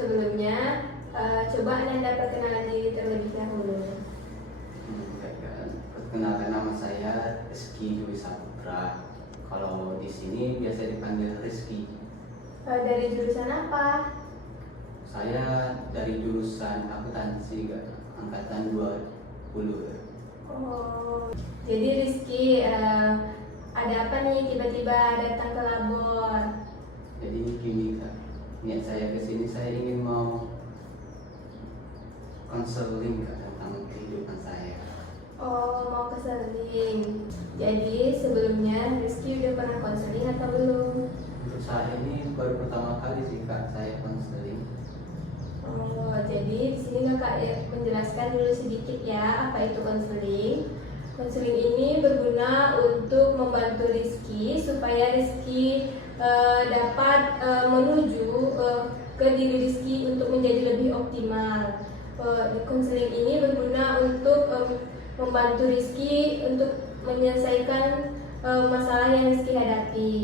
Sebelumnya, coba Anda perkenalan diri terlebih dahulu. Perkenalkan, nama saya Rizky Dwi Saputra. Kalau di sini biasa dipanggil Rizky. Dari jurusan apa? Saya dari jurusan akuntansi, angkatan 20. Oh, jadi Rizky, ada apa nih tiba-tiba datang ke labor? Jadi gini Kak, niat saya kesini saya ingin mau konseling Kak tentang kehidupan saya. Oh, mau konseling. Jadi sebelumnya Rizky udah pernah konseling atau belum? Untuk saat ini baru pertama kali sih Kak saya konseling. Oh, jadi di sini Kakak menjelaskan dulu sedikit ya apa itu konseling. Konseling ini berguna untuk membantu Rizky supaya Rizky dapat menuju ke diri Rizky untuk menjadi lebih optimal. Konseling ini berguna untuk membantu Rizky untuk menyelesaikan masalah yang Rizky hadapi.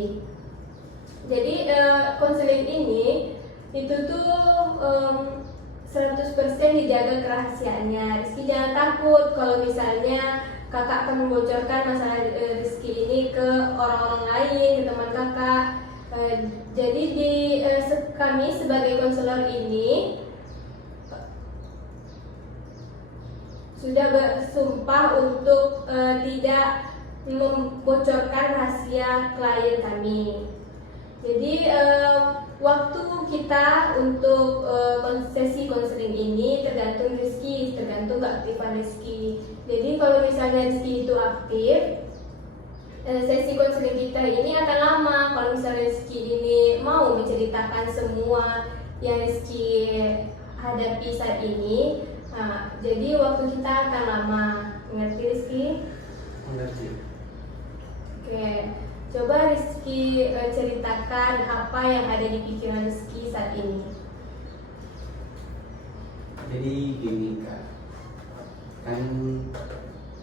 Jadi konseling ini itu tuh 100% dijaga kerahasiaannya. Rizky jangan takut kalau misalnya kakak akan membocorkan masalah Rizky ini ke orang-orang lain, ke teman kakak. Jadi kami sebagai konselor ini sudah bersumpah untuk tidak membocorkan rahasia klien kami. Jadi waktu kita untuk sesi konseling ini tergantung Rizky, tergantung keaktifan Rizky. Jadi kalau misalnya Rizky itu aktif, sesi konseling kita ini akan lama. Kalau misalnya Rizky ini mau menceritakan semua yang Rizky hadapi saat ini, jadi waktu kita akan lama. Mengerti Rizky? Mengerti. Oke. Coba Rizky ceritakan apa yang ada di pikiran Rizky saat ini. Jadi gini Kak, kan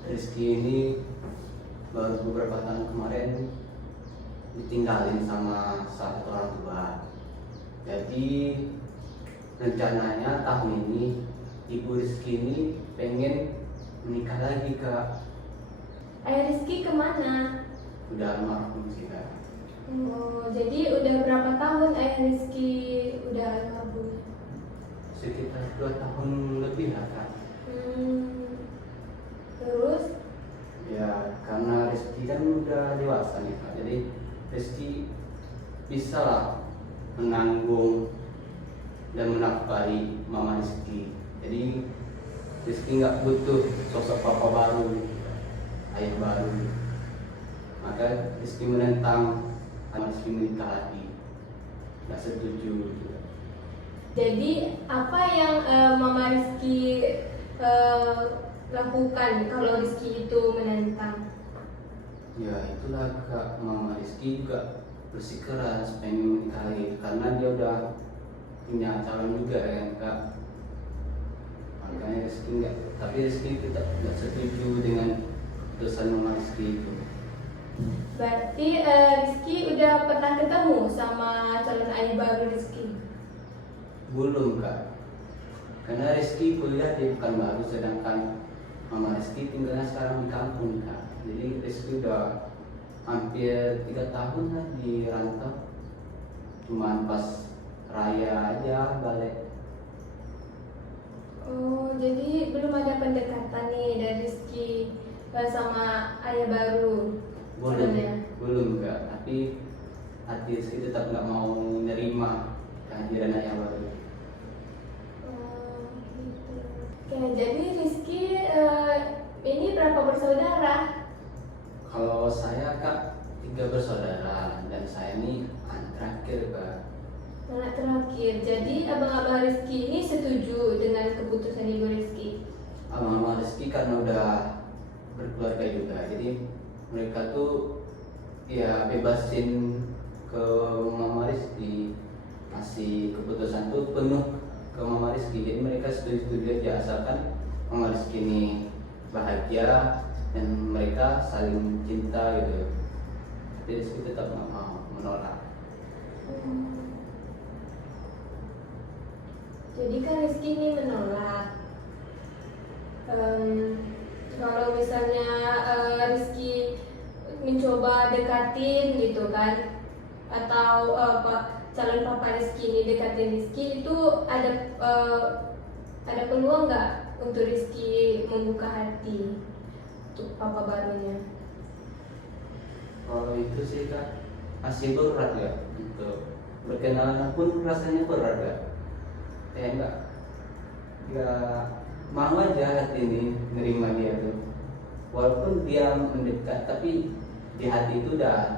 Rizky ini baru beberapa tahun kemarin ditinggalin sama satu orang tua. Jadi rencananya tahun ini ibu Rizky ini pengen menikah lagi Kak. Ayah Rizky kemana? Udah almarhum sih Kak. Oh, jadi udah berapa tahun ayah Rizky udah almarhum? Sekitar 2 tahun lebih lah Kak. Terus? Ya karena Rizky kan udah dewasa nih Kak, jadi Rizky bisa lah menanggung dan menafkahi mama Rizky. Jadi Rizky nggak butuh sosok papa baru, ayah baru. Maka Rizky menentang Rizky menikah lagi, nggak setuju juga. Jadi apa yang mama Rizky lakukan kalau Rizky itu menentang? Ya itulah Kak, mama Rizky juga bersikeras pengen menikah lagi karena dia udah punya calon juga kan Kak. Makanya Rizky nggak, tapi Rizky tetap nggak setuju dengan keputusan mama Rizky itu. Berarti Rizky udah pernah ketemu sama calon ayah baru Rizky? Belum Kak, karena Rizky kuliah di Pekanbaru sedangkan mama Rizky tinggalnya sekarang di kampung Kak. Jadi Rizky udah hampir 3 tahun lah di rantau, cuman pas raya aja balik. Oh, jadi belum ada pendekatan nih dari Rizky sama ayah baru? Belum Kak, tapi hati Rizky tetap nggak mau menerima kehadiran ayah baru. Oh, gitu. Oke, jadi Rizky ini berapa bersaudara? Kalau saya Kak 3 bersaudara dan saya ini anak terakhir Kak. Anak terakhir. Jadi abang-abang Rizky ini setuju dengan keputusan ibu Rizky? Abang-abang Rizky karena udah berkeluarga juga, jadi mereka tuh ya bebasin ke mama Rizky, kasih keputusan tuh penuh ke mama Rizky. Jadi mereka setuju aja asalkan mama Rizky ini bahagia dan mereka saling cinta gitu. Tapi Rizky tetap nggak mau menolak. Jadi kan Rizky ini menolak. Kalau misalnya Rizky mencoba dekatin gitu kan, atau calon papa Rizky ini dekatin Rizky, itu ada peluang nggak untuk Rizky membuka hati untuk papa barunya? Kalau itu sih kak masih berat ya, untuk berkenalan pun rasanya berat ya. Enggak, ya mau aja hati ini nerima dia tuh, walaupun dia mendekat tapi di hati itu udah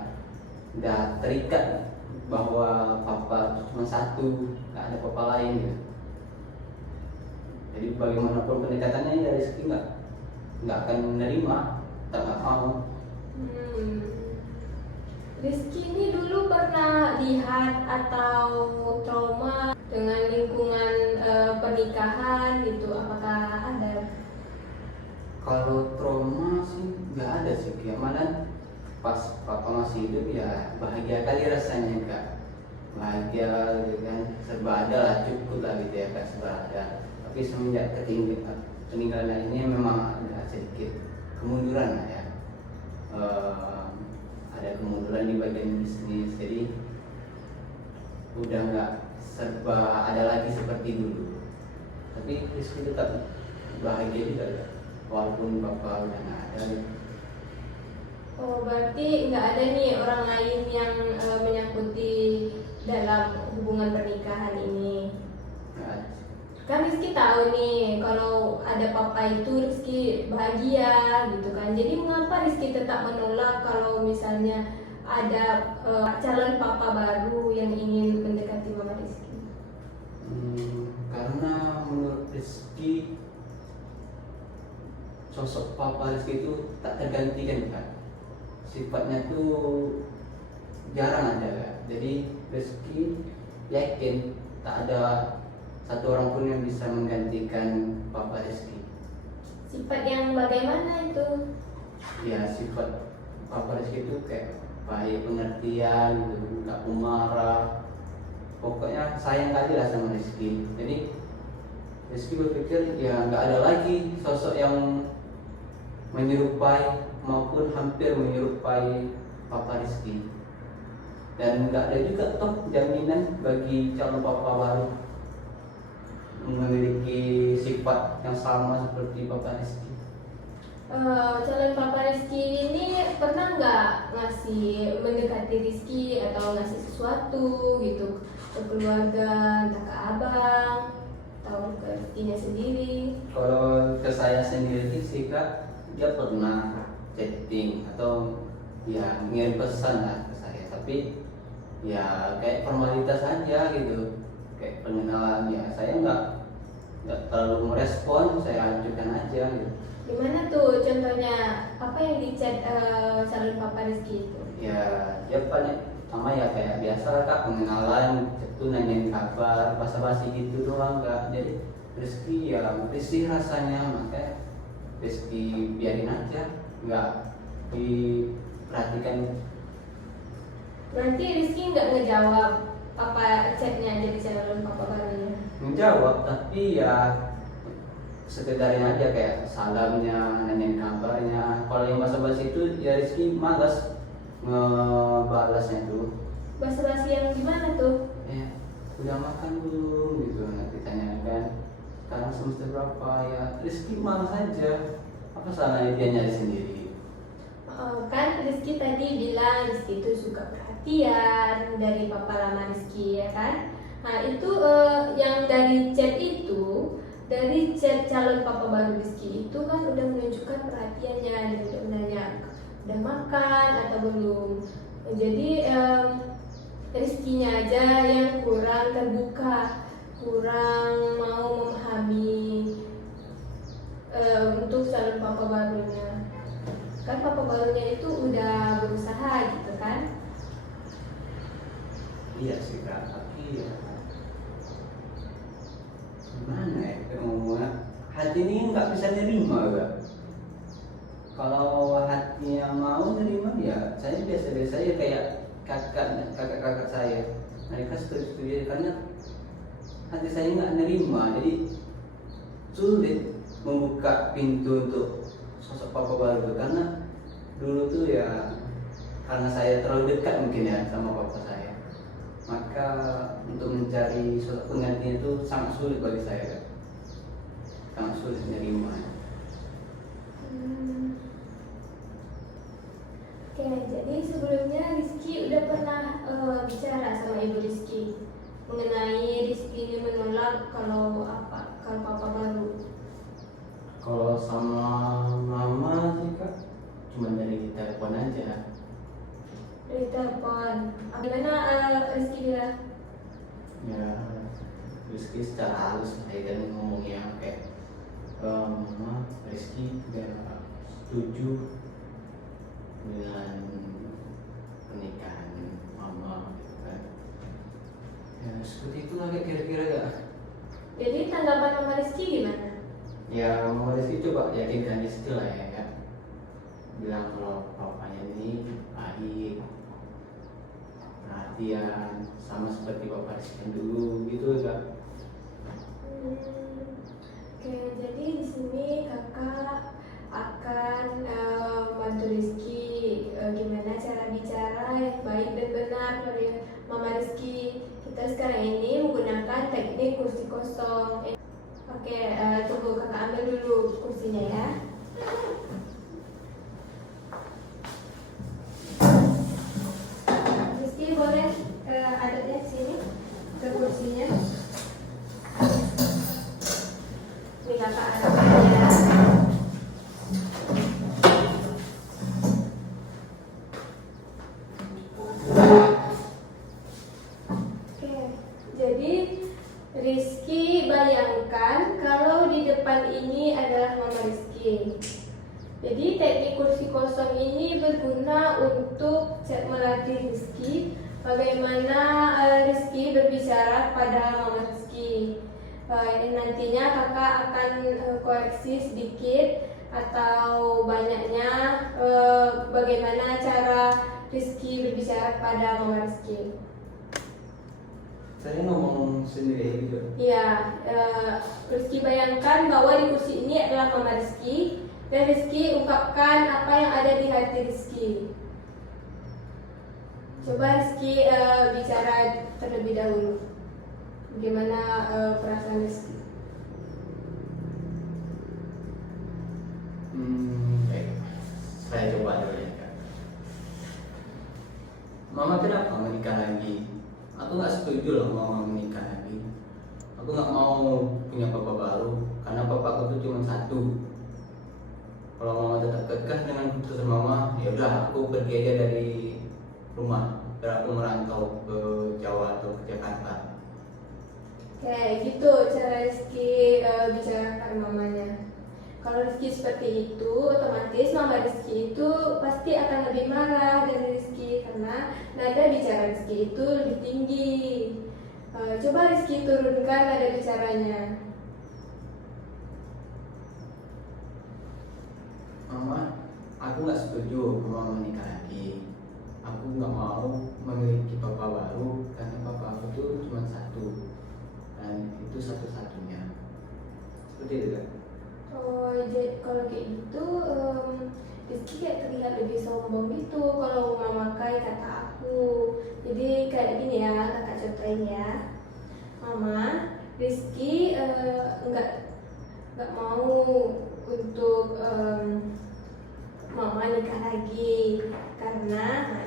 terikat bahwa papa cuma satu, nggak ada papa lain ya. Jadi bagaimanapun pendekatannya ya Rizky nggak akan menerima, nggak mau. Rizky ini dulu pernah lihat atau trauma dengan lingkungan pernikahan gitu, apakah ada? Kalau trauma sih nggak ada sih, ya malah pas papa masih hidup ya bahagia kali rasanya kak, bahagia gitu kan, serba ada lah, cukup lah gitu ya kak, serba ada. Tapi semenjak peninggalan ini memang ada sedikit kemunduran lah ya. Ada kemunduran di bagian bisnis, jadi udah nggak serba ada lagi seperti dulu. Tapi Rizky tetap bahagia juga ya, walaupun bapak udah nggak ada. Oh, berarti nggak ada nih orang lain yang menyangkuti dalam hubungan pernikahan ini. Nggak ada sih. Kan Rizky tahu nih kalau ada papa itu Rizky bahagia gitu kan. Jadi mengapa Rizky tetap menolak kalau misalnya ada calon papa baru yang ingin mendekati mama Rizky? Karena menurut Rizky sosok papa Rizky itu tak tergantikan kan. Sifatnya tuh jarang ada kan. Jadi Rizky yakin tak ada satu orang pun yang bisa menggantikan papa Rizky. Sifat yang bagaimana itu? Ya sifat papa Rizky itu kayak baik, pengertian gitu, nggak pemarah. Pokoknya sayang kali lah sama Rizky. Jadi Rizky berpikir ya nggak ada lagi sosok yang menyerupai maupun hampir menyerupai papa Rizky. Dan nggak ada juga toh jaminan bagi calon papa baru memiliki sifat yang sama seperti papa Rizky. Calon papa Rizky ini pernah nggak ngasih mendekati Rizky atau ngasih sesuatu gitu ke keluarga, entah ke abang atau ke Rizky-nya sendiri? Kalau ke saya sendiri sih kak, dia pernah chatting atau ya ngirim pesan lah ke saya, tapi ya kayak formalitas aja gitu, kayak pengenalan. Ya saya nggak terlalu merespon, saya ajukan aja gitu. Gimana tuh contohnya, apa yang di chat calon papa Rizky itu? Ya dia paling sama ya kayak biasa kak, pengenalan, itu nanyain kabar, basa-basi gitu doang kak. Jadi Rizky ya risih rasanya, makanya Rizky biarin aja, nggak diperhatikan. Berarti Rizky nggak ngejawab apa chatnya jadi calon papa barunya? Menjawab tapi ya sekedarnya aja, kayak salamnya, nanyain kabarnya. Kalau yang basa-basi itu ya Rizky malas ngebalasnya tuh. Basa-basi yang gimana tuh? Ya udah makan belum gitu, nanti tanyakan sekarang semester berapa. Ya Rizky malas aja, apa salahnya dia nyari sendiri. Kan Rizky tadi bilang Rizky itu suka perhatian dari papa lama Rizky ya kan. Nah itu yang dari chat itu, dari chat calon papa baru Rizky itu kan udah menunjukkan perhatiannya, dia udah nanya udah makan atau belum. Jadi Rizky-nya aja yang kurang terbuka, kurang mau memahami untuk calon papa barunya. Kan papa barunya itu udah berusaha gitu kan. Iya sih kak, tapi ya gimana ya ngomongnya, hati ini nggak bisa nerima kak. Kalau hatinya mau nerima ya saya biasa-biasa aja, kayak kakak-kakak saya, mereka setuju karena hati saya nggak nerima, jadi sulit membuka pintu untuk sosok papa baru karena dulu tuh ya karena saya terlalu dekat mungkin ya sama papa saya, maka untuk mencari sosok penggantinya itu sangat sulit bagi saya kan? Sangat sulit menerima. Oke, jadi sebelumnya Rizky udah pernah bicara sama Ibu Rizky mengenai Rizky ini menolak kalau papa baru. Kalau sama mama sih kak, cuma dari telepon aja. Dari telepon. Gimana Rizky bilang? Ya, Rizky secara halus saya kan ngomongnya kayak mama Rizky tidak setuju dengan pernikahan mama gitu kan. Ya seperti itulah kayak kira-kira ya. Jadi tanggapan Mama Rizky gimana? Ya mama Rizky coba yakinkan Rizky lah ya kan. Bilang kalau papanya ini baik, perhatian, sama seperti bapak Rizky yang dulu gitu kan. Oke, jadi di sini kakak akan bantu Rizky gimana cara bicara yang baik dan benar dari Mama Rizky. Kita sekarang ini menggunakan teknik kursi kosong. Oke, tunggu kakak ambil dulu kursinya ya. Rizky boleh adanya di sini ke kursinya. Ini kakak adanya ya. Jadi Rizky bayangkan kalau di depan ini adalah Mama Rizky. Jadi teknik kursi kosong ini berguna untuk melatih Rizky bagaimana Rizky berbicara pada Mama Rizky. Nantinya kakak akan koreksi sedikit atau banyaknya bagaimana cara Rizky berbicara pada Mama Rizky. Saya ngomong sendiri gitu. Ya, Rizky bayangkan bahwa di kursi ini adalah Mama Rizky dan Rizky ungkapkan apa yang ada di hati Rizky. Coba Rizky bicara terlebih dahulu. Bagaimana perasaan Rizky? Baik. Saya coba dulu ya kak. Mama kenapa menikah lagi? Aku nggak setuju loh mama menikah lagi. Aku nggak mau punya papa baru karena papa aku tuh cuma satu. Kalau mama tetap kekeh dengan keputusan mama, ya udah aku pergi aja dari rumah. Dan aku merantau ke Jawa atau ke Jakarta. Kayak gitu cara Rizky bicara pada mamanya. Kalau Rizky seperti itu, otomatis Mama Rizky itu pasti akan lebih marah dari Rizky karena nada bicara Rizky itu lebih tinggi. Coba Rizky turunkan nada bicaranya. Mama, aku nggak setuju mama menikah lagi. Aku nggak mau memiliki papa baru karena papa aku tuh cuma satu dan itu satu-satunya. Seperti itu kan? Oh, jadi kalau kayak gitu, Rizky kayak terlihat lebih sombong gitu kalau memakai kata aku. Jadi kayak gini ya, kakak contohin ya. Mama, Rizky nggak mau untuk Mama nikah lagi karena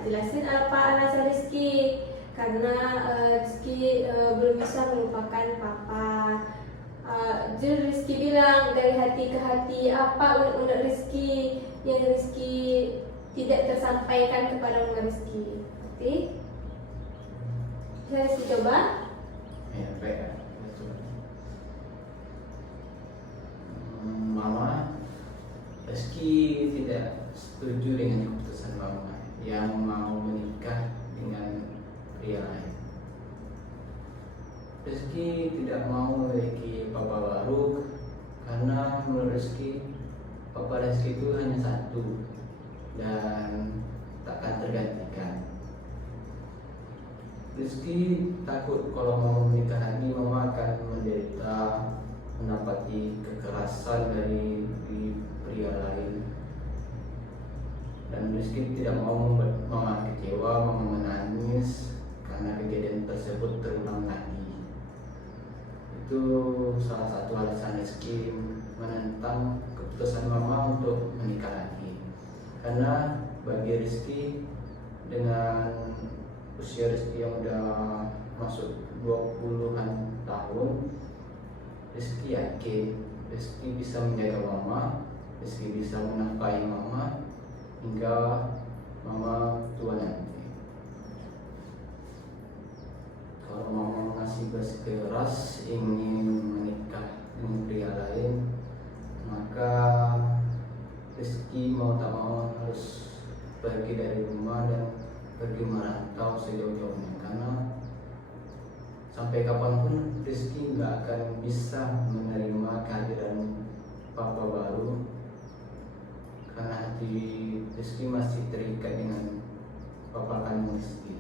jelasin apa alasan Rizky. Karena Rizky belum bisa melupakan papa. Jadi Rizky bilang dari hati ke hati apa unek-unek Rizky yang Rizky tidak tersampaikan kepada Mama Rizky. Oke? Saya Rizky coba. Ya, baik ya. Mama, Rizky tidak setuju dengan keputusan mama yang mau menikah dengan pria lain. Rizky tidak mau memiliki papa baru karena menurut Rizky papa Rizky itu hanya satu dan takkan tergantikan. Rizky takut kalau mau menikah lagi mama akan menderita, mendapati kekerasan dari pria lain. Dan Rizky tidak mau membuat mama kecewa, mama menangis karena kejadian tersebut terulang lagi. Itu salah satu alasan Rizky menentang keputusan mama untuk menikah lagi. Karena bagi Rizky, dengan usia Rizky yang udah masuk 20-an tahun, Rizky yakin Rizky bisa menjaga mama, Rizky bisa menafkahi mama hingga mama tua nanti. Kalau mama masih bersikeras ingin menikah dengan pria lain, maka Rizky mau tak mau harus pergi dari rumah dan pergi merantau sejauh-jauhnya, karena sampai kapanpun Rizky nggak akan bisa menerima kehadiran papa baru, karena hati Rizky masih terikat dengan papa kandung Rizky.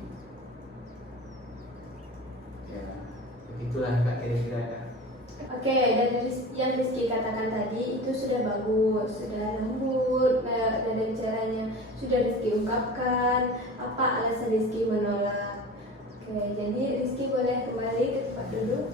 Ya, begitulah Kak kira-kira Kak. Oke, dari yang Rizky katakan tadi itu sudah bagus, sudah lembut, dan caranya sudah Rizky ungkapkan apa alasan Rizky menolak. Oke, jadi Rizky boleh kembali ke tempat duduk.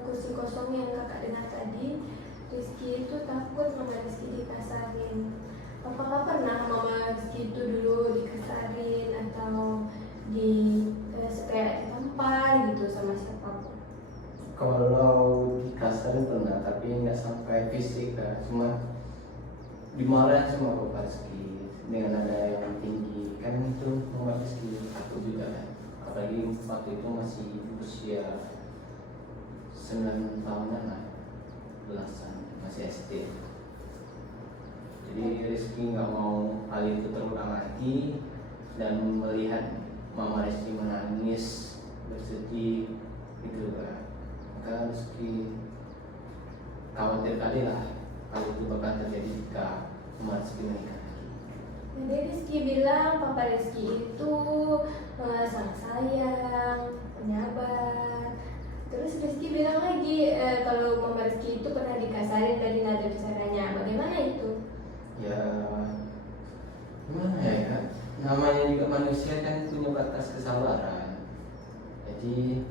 Kursi kosong yang kakak dengar tadi, Rizky itu takut mama Rizky dikasarin. Apakah pernah mama Rizky itu dulu dikasarin atau kayak ditampar gitu sama siapapun? Kalau dikasarin pernah, tapi nggak sampai fisik Kak. Cuma dimarahin sama Bapak Rizky dengan ada yang tinggi, kan itu Bapak Rizky takut juga kan. Apalagi waktu itu masih usia 9 tahunan lah, belasan, masih SD. Jadi Rizky nggak mau hal itu terulang lagi, dan melihat mama Rizky menangis bersedih gitu kan, maka Rizky khawatir kali lah hal itu bakal terjadi jika mama Rizky menikah lagi. Jadi Rizky bilang papa Rizky itu sangat sayang, penyabar. Terus Rizky bilang lagi kalau mama Rizky itu pernah dikasarin dari nada bicaranya. Bagaimana itu? Ya gimana ya Kak, namanya juga manusia kan punya batas kesabaran. Jadi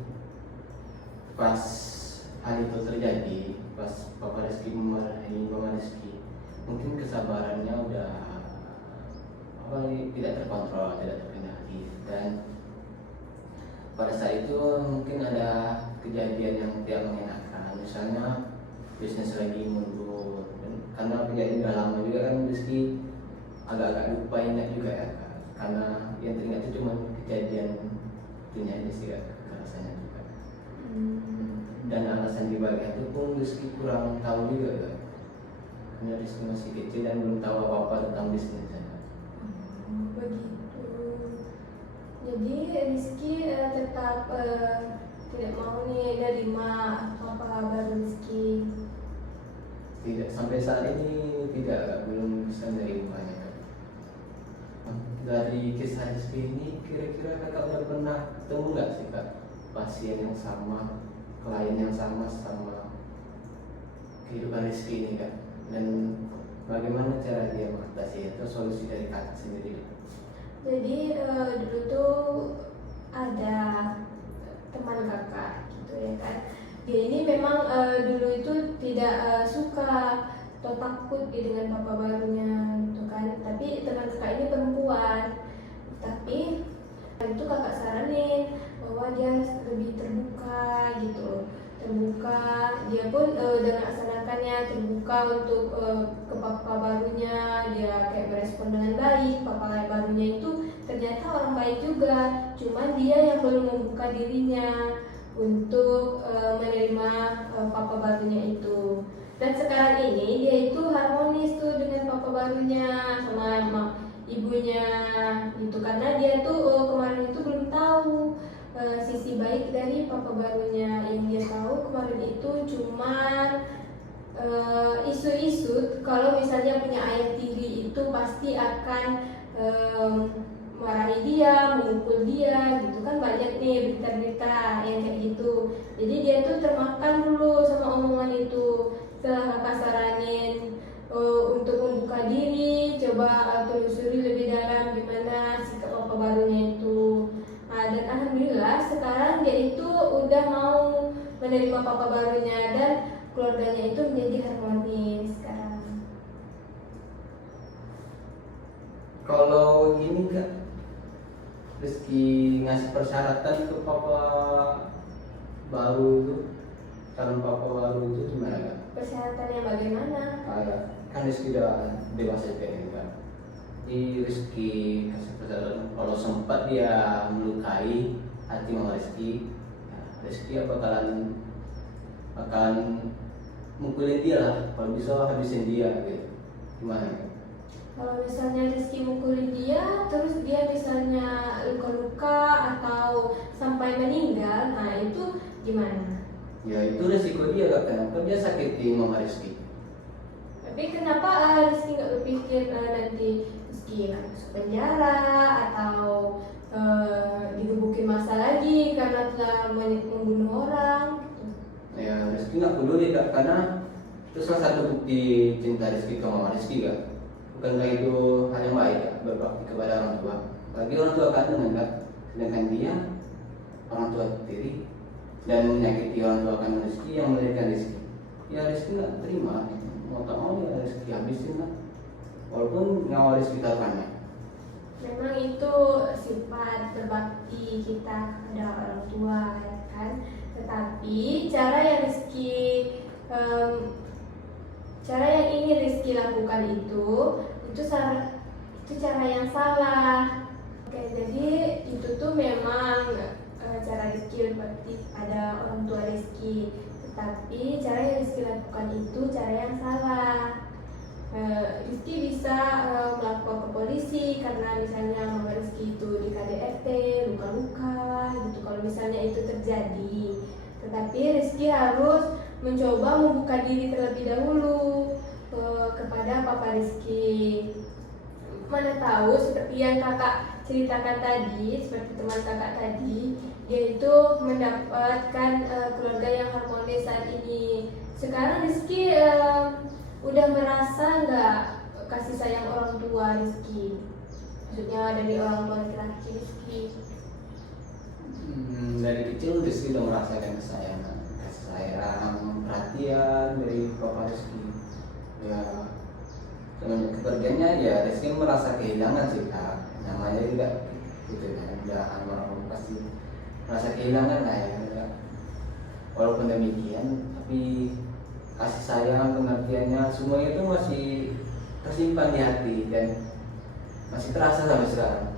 pas hal itu terjadi, pas Papa Rizky memarahi Mama Rizky, mungkin kesabarannya udah tidak terkontrol, tidak terkendali, dan pada saat itu mungkin ada kejadian yang tidak mengenakan, misalnya bisnis lagi mundur, dan karena kejadian udah lama juga kan Rizky agak-agak lupa ingat juga ya Kak. Karena yang teringat itu cuma kejadian itunya aja sih Kak, rasanya juga. Dan alasan dibalik itu pun Rizky kurang tahu juga Kak, karena Rizky masih kecil dan belum tahu apa-apa tentang bisnis. Begitu. Jadi Rizky tetap tidak mau nih nerima apa kabar Rizky. Tidak, sampai saat ini tidak, belum bisa menerimanya Kak. Dari kisah Rizky ini, kira-kira Kakak udah pernah ketemu nggak sih Kak pasien yang sama, klien yang sama kehidupan Rizky ini Kak? Dan bagaimana cara dia mengatasi itu, solusi dari Kakak sendiri? Jadi dulu tuh ada teman kakak gitu ya kan. Dia ini memang dulu itu tidak suka atau takut dengan papa barunya gitu kan. Tapi teman kakak ini perempuan. Tapi itu kakak saranin bahwa dia lebih terbuka gitu. Terbuka, dia pun dengan asanakannya terbuka untuk ke papa barunya. Dia kayak merespon dengan baik. Papa barunya itu ternyata orang baik juga, cuman dia yang belum membuka dirinya untuk menerima papa barunya itu. Dan sekarang ini dia itu harmonis tuh dengan papa barunya sama ibunya gitu, karena dia tuh kemarin itu belum tahu sisi baik dari papa barunya. Yang dia tahu kemarin itu cuman isu-isu kalau misalnya punya ayah tiri itu pasti akan marahi dia, memukul dia gitu kan, banyak nih berita-berita yang kayak gitu. Jadi dia tuh termakan dulu sama omongan itu. Setelah kakak saranin untuk membuka diri, coba telusuri lebih dalam gimana sikap papa barunya itu. Nah, dan alhamdulillah sekarang dia itu udah mau menerima papa barunya dan keluarganya itu menjadi harmonis sekarang. Kalau gini Kak, Rizky ngasih persyaratan ke papa baru itu, calon papa baru itu gimana Kak? Persyaratannya bagaimana? Kan Rizky udah dewasa kayak kan. Jadi Rizky kasih persyaratan kalau sempat dia melukai hati mama Rizky, ya, Rizky akan mukulin dia lah, kalau bisa habisin dia gitu. Gimana Kak? Kalau misalnya Rizky mukulin dia, terus dia misalnya luka-luka atau sampai meninggal, nah itu gimana? Ya itu resiko dia Kak, kenapa dia sakitin mama Rizky. Tapi kenapa Rizky nggak berpikir nanti Rizky masuk penjara atau digebukin masa lagi karena telah membunuh orang? Gitu. Ya Rizky nggak peduli Kak, karena itu salah satu bukti cinta Rizky ke mama Rizky Kak. Bukankah itu hal yang baik Kak, berbakti kepada orang tua. Bagi orang tua kandungan Kak, sedangkan dia orang tua tiri dan menyakiti orang tua kandung Rizky yang melahirkan Rizky. Ya Rizky nggak terima, mau tak mau ya Rizky habisin Kak, walaupun nyawa Rizky taruhannya. Memang itu sifat berbakti kita kepada orang tua, ya kan? Tetapi cara yang ingin Rizky lakukan itu cara yang salah. Oke, jadi itu tuh memang cara Rizky berbakti pada orang tua Rizky. Tetapi cara yang Rizky lakukan itu cara yang salah. Rizky bisa melapor ke polisi karena misalnya mama Rizky itu di KDRT, luka-luka gitu kalau misalnya itu terjadi. Tetapi Rizky harus mencoba membuka diri terlebih dahulu kepada papa Rizky. Mana tahu seperti yang kakak ceritakan tadi, seperti teman kakak tadi, dia itu mendapatkan keluarga yang harmonis saat ini. Sekarang Rizky udah merasa nggak kasih sayang orang tua Rizky? Maksudnya dari orang tua laki-laki Rizky. Dari kecil Rizky udah merasakan kasih sayang, perhatian dari papa Rizky. Ya, semenjak kepergiannya ya Rizky merasa kehilangan sih Kak. Namanya juga gitu kan, udah orang pasti merasa kehilangan lah ya. Walaupun demikian, tapi kasih sayang, pengertiannya, semuanya itu masih tersimpan di hati dan masih terasa sampai sekarang.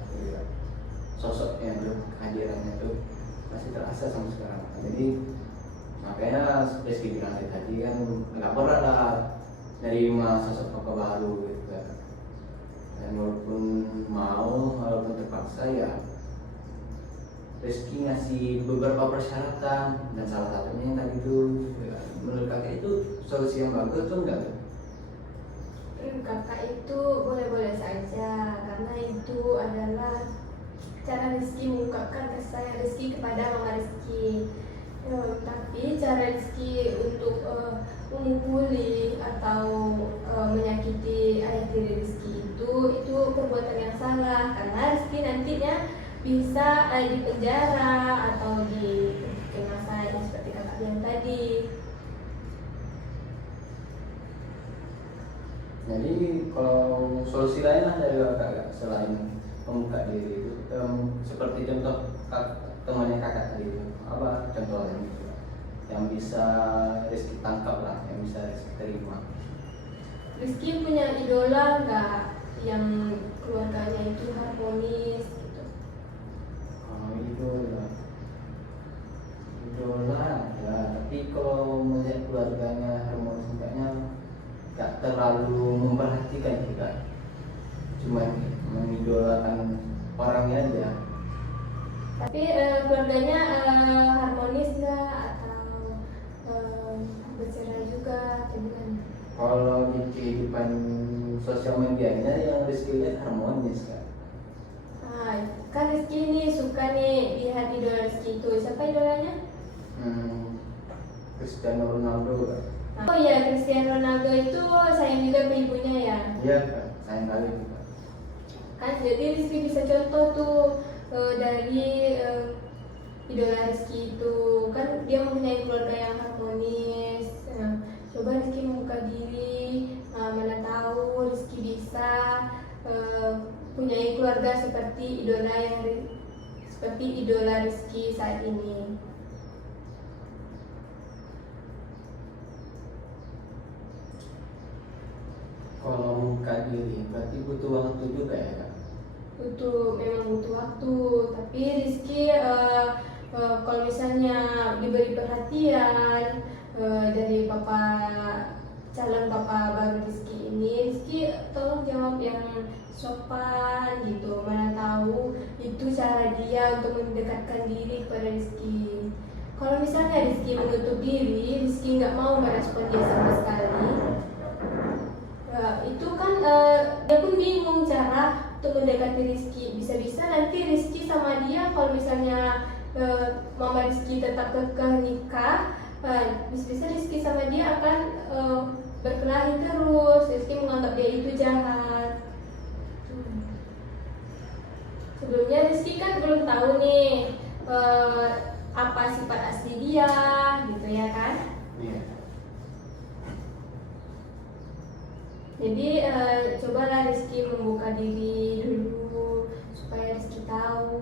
Sosoknya itu, kehadirannya itu masih terasa sampai sekarang. Jadi makanya Rizky bilang tadi kan nggak pernah lah nerima sosok papa baru gitu kan. Dan walaupun terpaksa ya Rizky ngasih beberapa persyaratan dan salah satunya yang tadi itu ya, menurut kakak itu solusi yang bagus tuh enggak? Kakak itu boleh-boleh saja karena itu adalah cara Rizky mengungkapkan kasih sayang Rizky kepada mama Rizky. Tapi cara Rizky untuk memukuli atau menyakiti ayah tiri Rizky itu perbuatan yang salah karena Rizky nantinya bisa di penjara atau di masa yang seperti kakak bilang tadi. Jadi kalau solusi lain ada juga kakak selain membuka diri itu seperti contoh temannya kakak tadi itu apa contoh lain gitu, yang bisa Rizky tangkap lah, yang bisa Rizky terima. Rizky punya idola nggak yang keluarganya itu harmonis gitu? Kalau idola idola ya, tapi kalau melihat keluarganya harmonis enggaknya nggak terlalu memperhatikan juga, cuma mengidolakan orangnya aja. Tapi keluarganya harmonis nggak atau bercerai juga atau gimana? Kalau di kehidupan sosial medianya yang Rizky lihat harmonis kan. Nah, kan Rizky nih suka nih lihat idola Rizky itu. Siapa idolanya? Cristiano Ronaldo kan. Oh iya, Cristiano Ronaldo itu sayang juga ke ibunya ya. Iya kan, sayang kali juga. Kan jadi Rizky bisa contoh tuh dari idola Rizky itu kan dia mempunyai keluarga yang harmonis. Coba Rizky membuka diri, mana tahu Rizky bisa punya keluarga seperti idola Rizky saat ini. Kalau membuka diri berarti butuh waktu juga ya kak. Memang butuh waktu, tapi Rizky kalau misalnya diberi perhatian dari calon papa baru Rizky ini, Rizky tolong jawab yang sopan gitu, mana tahu itu cara dia untuk mendekatkan diri kepada Rizky. Kalau misalnya Rizky menutup diri, Rizky nggak mau merespon dia sama sekali, itu kan dia pun bingung cara untuk mendekati Rizky. Bisa-bisa nanti Rizky sama dia kalau misalnya mama Rizky tetap kekeh nikah, bisa-bisa Rizky sama dia akan berkelahi terus. Rizky menganggap dia itu jahat. Sebelumnya Rizky kan belum tahu nih apa sifat asli dia, gitu ya kan? Iya. Jadi cobalah Rizky membuka diri dulu supaya Rizky tahu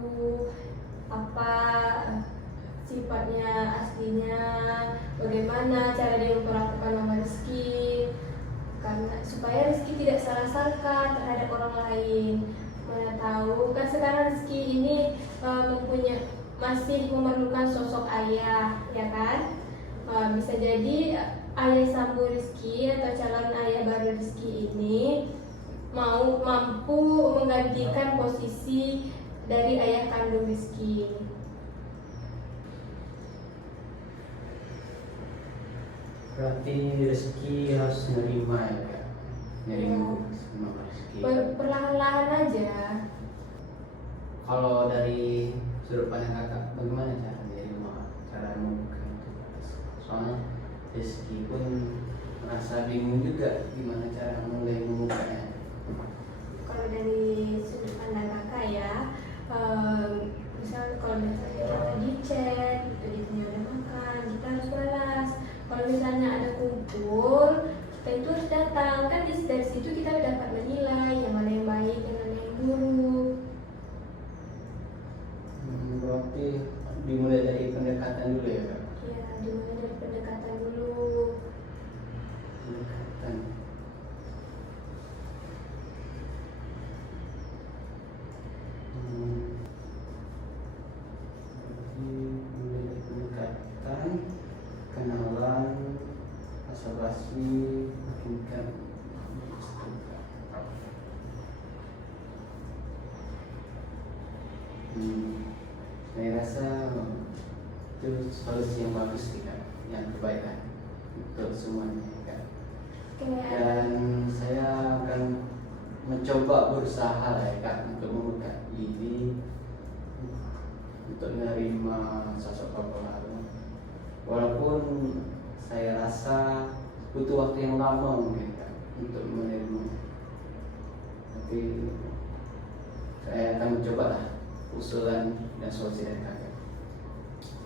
apa sifatnya aslinya, bagaimana cara dia memperlakukan mama Rizky, karena supaya Rizky tidak salah sangka terhadap orang lain. Mana tahu kan sekarang Rizky ini masih memerlukan sosok ayah, ya kan? Bisa jadi ayah sambung Rizky atau calon ayah baru Rizky ini mampu menggantikan posisi dari ayah kandung Rizky. Berarti Rizky harus nerima ya kak, nerima sama Rizky. Perlahan-lahan aja. Kalau dari sudut pandang kakak, bagaimana cara nerima, cara membuka itu? Soalnya Rizky pun merasa bingung juga gimana cara mulai membukanya. Kalau dari sudut pandang kakak ya, misal kalau misalnya kita di chat, gitu ditanya ada makan, kita harus balas. Kalau misalnya ada kumpul, kita itu harus datang. Kan dari situ kita dapat menilai yang mana yang baik, yang mana yang buruk. Berarti dimulai dari pendekatan dulu ya kak. Ya, dimulai dari pendekatan dulu. Pendekatan. Mulai dari pendekatan, kenalan, basa-basi, makinkan. Saya rasa itu solusi yang bagus sih kak, yang terbaik kan untuk semuanya kan. Dan saya akan mencoba berusaha ya kak untuk membuka diri, untuk menerima sosok papa baru. Walaupun saya rasa butuh waktu yang lama mungkin kak untuk menerima, tapi saya akan mencoba lah usulan dan solusi dari kakak.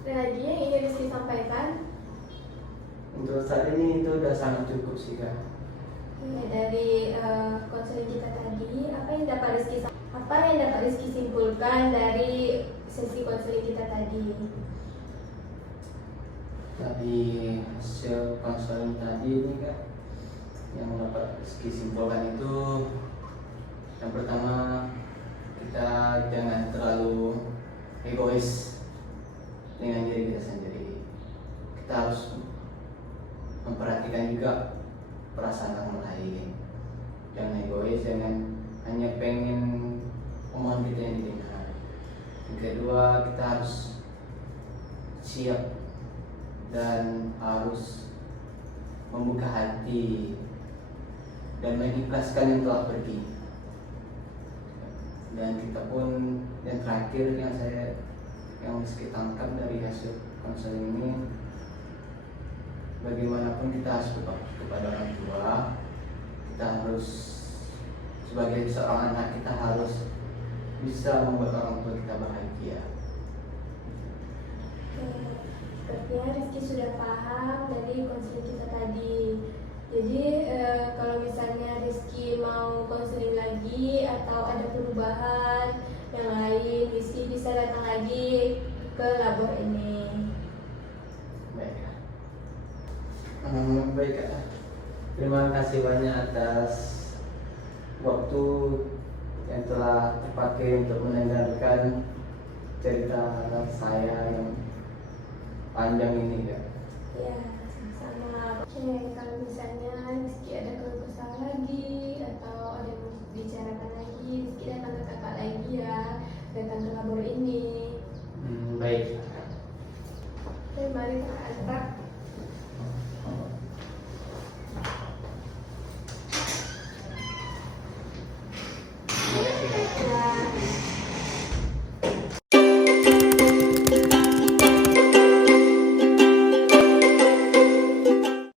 Dan lagi yang ingin Rizky sampaikan? Untuk saat ini itu udah sangat cukup sih kak. Ya, dari konseling kita tadi, apa yang dapat Rizky simpulkan dari sesi konseling kita tadi? Dari hasil konseling tadi ini kak, yang dapat Rizky simpulkan itu, yang pertama, kita jangan terlalu egois dengan diri kita sendiri. kita harus memperhatikan juga perasaan orang lain. Jangan egois, jangan hanya pengen omongan kita yang didengar. Yang kedua, kita harus siap dan harus membuka hati dan mengikhlaskan yang telah pergi. Dan kita pun, yang terakhir yang Rizky tangkap dari hasil konseling ini, bagaimanapun kita harus kepada orang tua, kita harus sebagai seorang anak, kita harus bisa membuat orang tua kita bahagia. Sepertinya Rizky sudah paham dari konseling kita tadi. Jadi kalau misalnya Rizky mau konseling lagi atau ada perubahan yang lain, Rizky bisa datang lagi ke labor ini. Baiklah. Baiklah. Terima kasih banyak atas waktu yang telah terpakai untuk mendengarkan cerita saya yang panjang ini, Kak. Ya, sama-sama. Oke, kalau misalnya Rizky ada